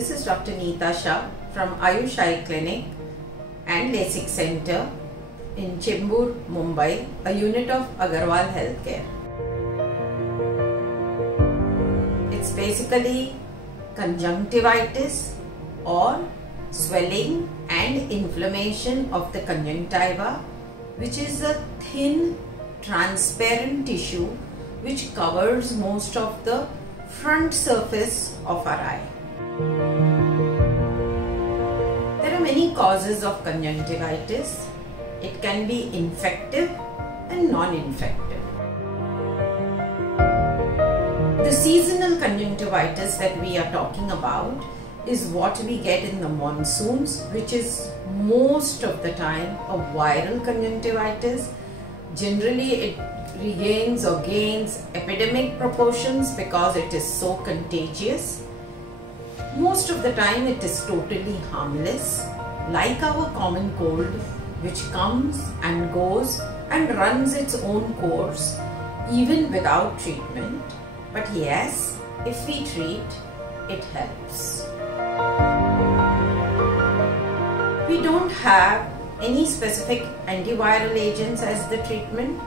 This is Dr. Neeta Shah from Ayush Eye Clinic and LASIK Center in Chembur, Mumbai, a unit of Agarwal Healthcare. It's basically conjunctivitis or swelling and inflammation of the conjunctiva, which is a thin transparent tissue which covers most of the front surface of our eye. There are many causes of conjunctivitis. It can be infective and non-infective. The seasonal conjunctivitis that we are talking about is what we get in the monsoons, which is most of the time a viral conjunctivitis. Generally, it regains or gains epidemic proportions because it is so contagious. Most of the time it is totally harmless, like our common cold, which comes and goes and runs its own course even without treatment. But yes, if we treat, it helps. We don't have any specific antiviral agents as the treatment.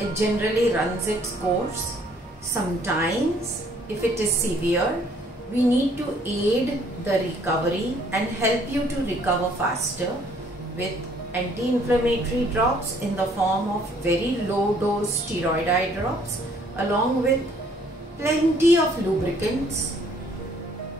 It generally runs its course. Sometimes, if it is severe, we need to aid the recovery and help you to recover faster with anti-inflammatory drops in the form of very low dose steroid eye drops along with plenty of lubricants.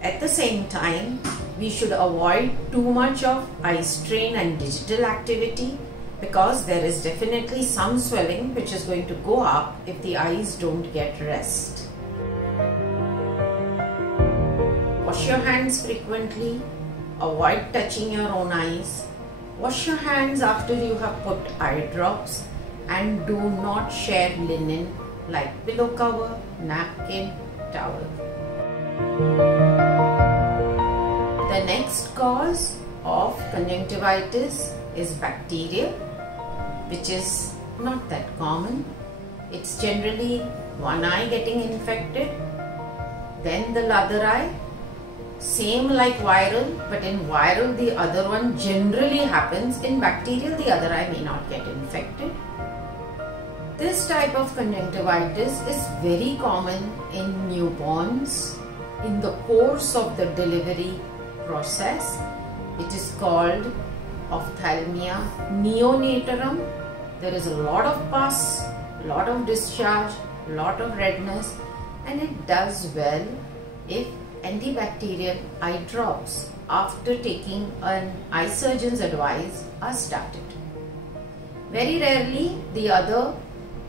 At the same time, we should avoid too much of eye strain and digital activity because there is definitely some swelling which is going to go up if the eyes don't get rest. Wash your hands frequently, avoid touching your own eyes, wash your hands after you have put eye drops, and do not share linen like pillow cover, napkin, towel. The next cause of conjunctivitis is bacterial, which is not that common. It's generally one eye getting infected, then the other eye. Same like viral, but in viral the other one generally happens. In bacterial, the other eye may not get infected. This type of conjunctivitis is very common in newborns. In the course of the delivery process, it is called ophthalmia neonatorum. There is a lot of pus, a lot of discharge, a lot of redness, and it does well if antibacterial eye drops after taking an eye surgeon's advice are started. Very rarely the other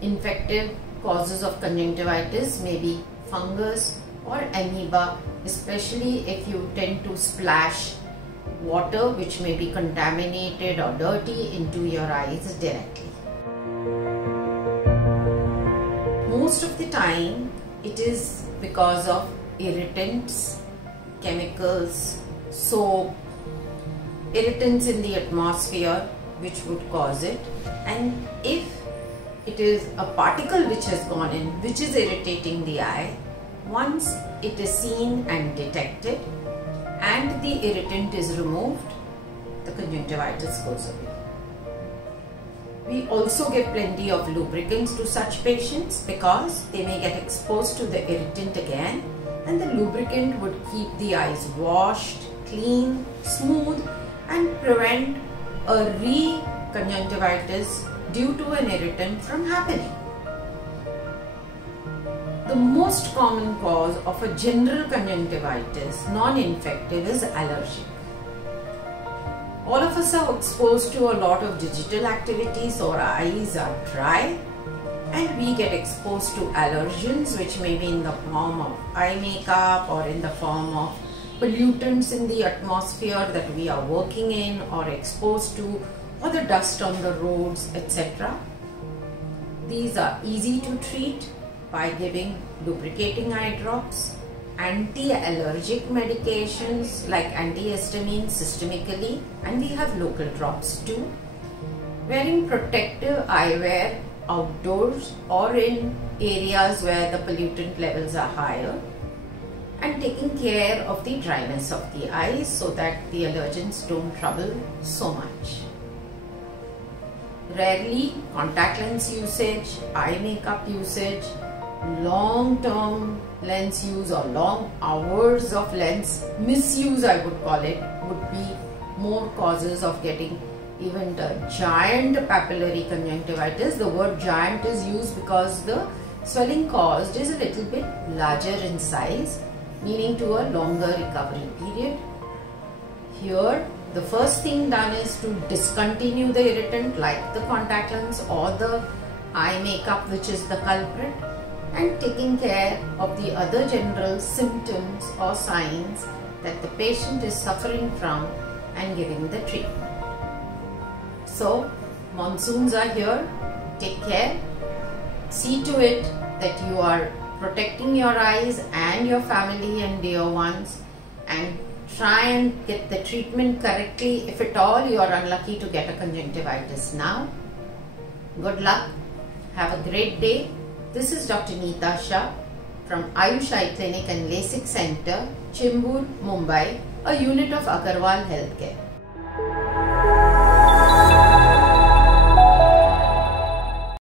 infective causes of conjunctivitis may be fungus or amoeba, especially if you tend to splash water which may be contaminated or dirty into your eyes directly. Most of the time it is because of irritants, chemicals, soap, irritants in the atmosphere which would cause it. And if it is a particle which has gone in which is irritating the eye, once it is seen and detected and the irritant is removed, the conjunctivitis goes away. We also give plenty of lubricants to such patients because they may get exposed to the irritant again, and the lubricant would keep the eyes washed, clean, smooth, and prevent a re-conjunctivitis due to an irritant from happening. The most common cause of a general conjunctivitis, non-infective, is allergic. All of us are exposed to a lot of digital activity, so our eyes are dry, and we get exposed to allergens which may be in the form of eye makeup or in the form of pollutants in the atmosphere that we are working in or exposed to, or the dust on the roads, etc. These are easy to treat by giving lubricating eye drops, anti-allergic medications like antihistamine systemically, and we have local drops too. Wearing protective eyewear outdoors or in areas where the pollutant levels are higher. and taking care of the dryness of the eyes so that the allergens don't trouble so much. Rarely contact lens usage, eye makeup usage, long-term lens use or long hours of lens misuse, I would call it, would be more causes of getting even the giant papillary conjunctivitis. The word giant is used because the swelling caused is a little bit larger in size, meaning to a longer recovery period. Here, the first thing done is to discontinue the irritant like the contact lens or the eye makeup, which is the culprit, and taking care of the other general symptoms or signs that the patient is suffering from and giving the treatment. So, monsoons are here. Take care. See to it that you are protecting your eyes and your family and dear ones, and try and get the treatment correctly if at all you are unlucky to get a conjunctivitis now. Good luck. Have a great day. This is Dr. Neeta Shah from Ayush Eye Clinic and LASIK Center, Chembur, Mumbai, a unit of Agarwal Healthcare.